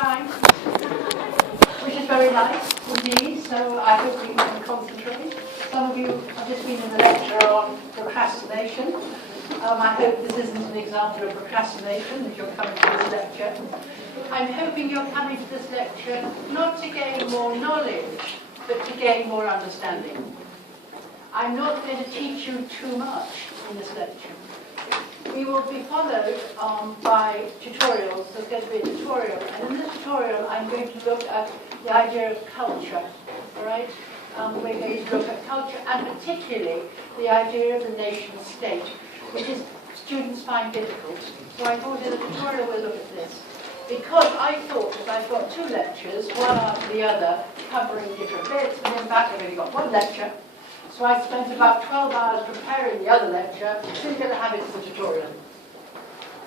time, which is very nice indeed, so I hope you can concentrate. Some of you have just been in the lecture on procrastination. I hope this isn't an example of procrastination if you're coming to this lecture. I'm hoping you're coming to this lecture not to gain more knowledge, but to gain more understanding. I'm not going to teach you too much in this lecture. We will be followed by tutorials. There's going to be a tutorial, and in this tutorial I'm going to look at the idea of culture. All right? We're going to look at culture, and particularly the idea of the nation state, which is students find difficult. So I thought in the tutorial we'll look at this. Because I thought that I've got two lectures, one after the other, covering different bits, and in fact I've only got one lecture. So I spent about 12 hours preparing the other lecture, so you're going to have it as a tutorial.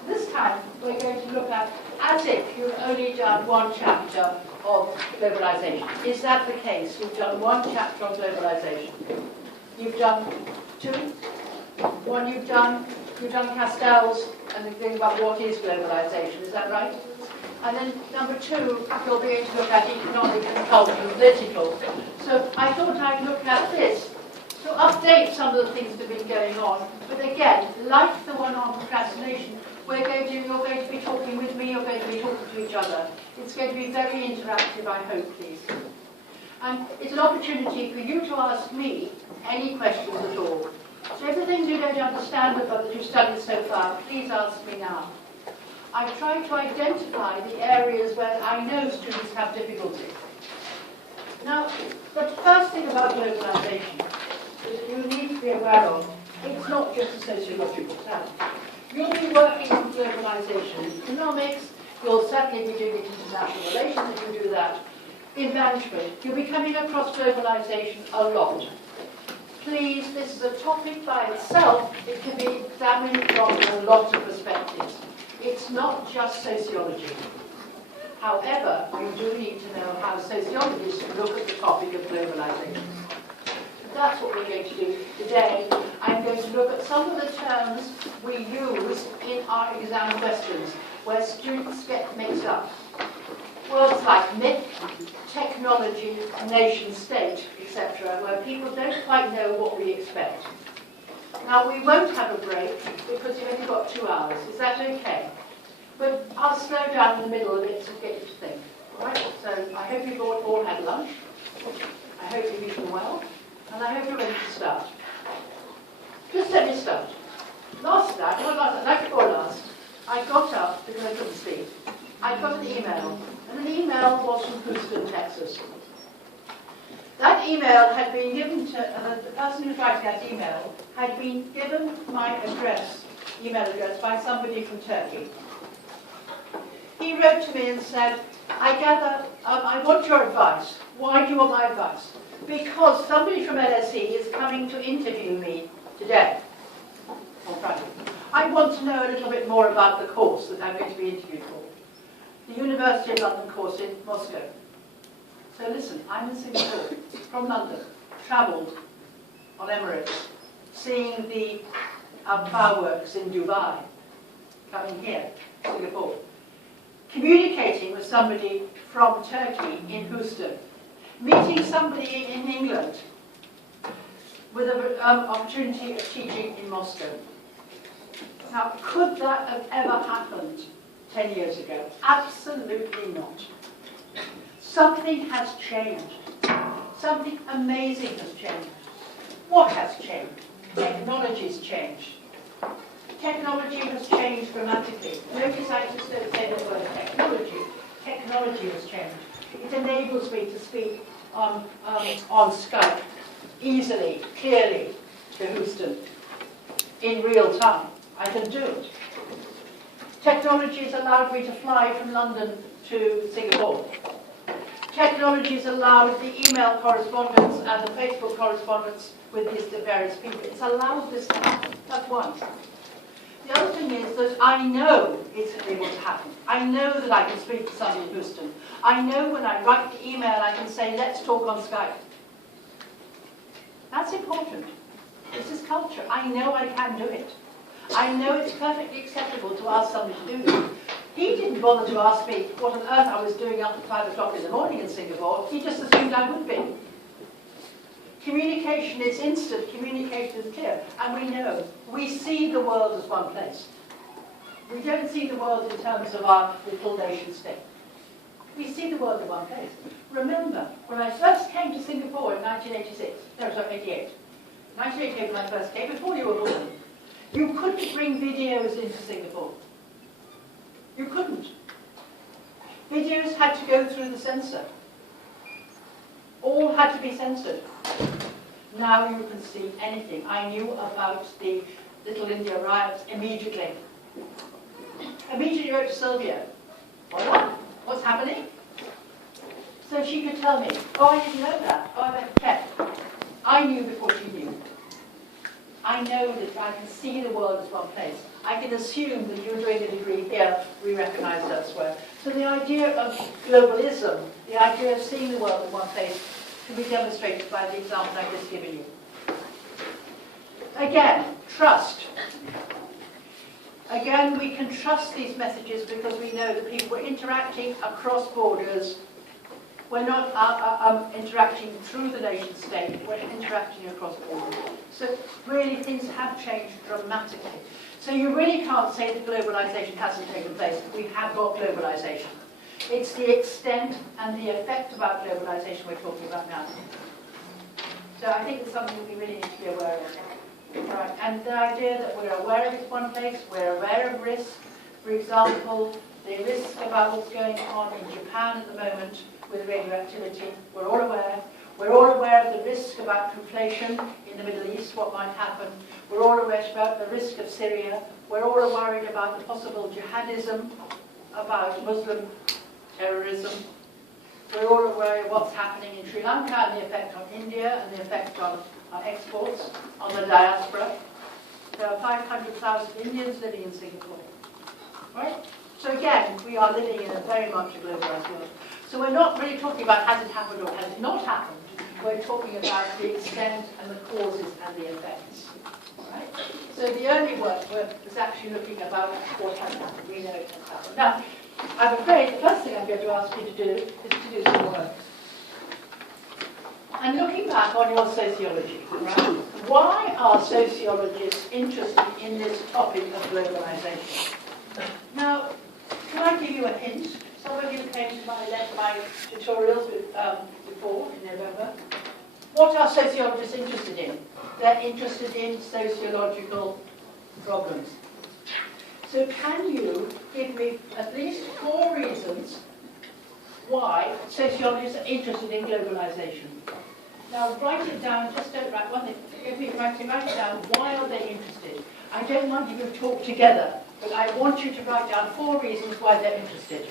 This time we're going to look at as if you've only done one chapter of globalization. Is that the case? You've done one chapter on globalization. You've done two? One you've done Castells and the thing about what is globalization, is that right? And then number two, you'll be able to look at economic and cultural and political. So I thought I'd look at this to update some of the things that have been going on. But again, like the one on procrastination, you're going to be talking with me, you're going to be talking to each other. It's going to be very interactive, I hope, please. And it's an opportunity for you to ask me any questions at all. So everything you don't understand about that you've studied so far, please ask me now. I've tried to identify the areas where I know students have difficulty. Now, the first thing about globalization that you need to be aware of, it's not just a sociological term. You'll be working on globalization in economics, you'll certainly be doing it in international relations if you do that. In management, you'll be coming across globalization a lot. Please, this is a topic by itself. It can be examined from a lot of perspectives. It's not just sociology. However, you do need to know how sociologists look at the topic of globalization. That's what we're going to do today. I'm going to look at some of the terms we use in our exam questions, where students get mixed up. Words like myth, technology, nation state, etc., where people don't quite know what we expect. Now, we won't have a break because you've only got 2 hours. Is that okay? But I'll slow down in the middle of it to get you to think. All right? So I hope you've all had lunch. I hope you've eaten well. And I hope you're ready to start. Just let me start. Last night before last, I got up because I couldn't sleep. I got an email, and the email was from Houston, Texas. That email had been given to, the person who was writing that email had been given my email address, by somebody from Turkey. He wrote to me and said, I gather, I want your advice. Why do you want my advice? Because somebody from LSE is coming to interview me today, on Friday. I want to know a little bit more about the course that I'm going to be interviewed for. The University of London course in Moscow. So listen, I'm in Singapore, from London, travelled on Emirates, seeing the fireworks in Dubai, coming here, Singapore, communicating with somebody from Turkey in Houston, meeting somebody in England with an opportunity of teaching in Moscow. Now, could that have ever happened 10 years ago? Absolutely not. Something has changed. Something amazing has changed. What has changed? Technology's changed. Technology has changed dramatically. Notice I just don't say the word technology. Technology has changed. It enables me to speak on Skype easily, clearly to Houston in real time. I can do it. Technology has allowed me to fly from London to Singapore. Technology has allowed the email correspondence and the Facebook correspondence with these various people. It's allowed this to happen. That's one. The other thing is that I know it's able to happen. I know that I can speak to somebody in Houston. I know when I write the email, I can say, let's talk on Skype. That's important. This is culture. I know I can do it. I know it's perfectly acceptable to ask somebody to do this. He didn't bother to ask me what on earth I was doing up at 5 o'clock in the morning in Singapore. He just assumed I would be. Communication is instant, communication is clear, and we know. We see the world as one place. We don't see the world in terms of our little nation state. We see the world in one place. Remember, when I first came to Singapore in 1986, no, sorry, 88. 1988 when I first came, before you were born, you couldn't bring videos into Singapore. You couldn't. Videos had to go through the censor. All had to be censored. Now you can see anything. I knew about the Little India riots immediately. Immediately wrote to Sylvia. Voila, what's happening? So she could tell me, oh, I didn't know that. Oh, I better check. I knew before she knew. I know that I can see the world as one place. I can assume that you're doing a degree here, we recognise elsewhere. So the idea of globalism, the idea of seeing the world in one place, can be demonstrated by the example I've just given you. Again, trust. Again, we can trust these messages because we know that people were interacting across borders. We're not interacting through the nation state, we're interacting across borders. So really things have changed dramatically. So you really can't say that globalization hasn't taken place. We have got globalization. It's the extent and the effect about globalization we're talking about now. So I think it's something we really need to be aware of. Right. And the idea that we're aware of it one place, we're aware of risk. For example, the risk about what's going on in Japan at the moment with radioactivity, we're all aware. We're all aware of the risk about conflation in the Middle East, what might happen. We're all aware about the risk of Syria. We're all worried about the possible jihadism, about Muslim terrorism. We're all aware of what's happening in Sri Lanka and the effect on India and the effect on exports, on the diaspora. There are 500,000 Indians living in Singapore. Right? So again, we are living in a very much a globalized world. So we're not really talking about has it happened or has it not happened. We're talking about the extent and the causes and the effects. Right? So the early work was actually looking about what has happened. We know it has happened. Now, I'm afraid the first thing I'm going to ask you to do is to do some work. And looking back on your sociology, right? Why are sociologists interested in this topic of globalization? Now, can I give you a hint? Some of you came to my tutorials before, in November. What are sociologists interested in? They're interested in sociological problems. So can you give me at least 4 reasons why sociologists are interested in globalization? Now write it down, just don't write one thing. If you write it down, why are they interested? I don't want you to talk together, but I want you to write down 4 reasons why they're interested.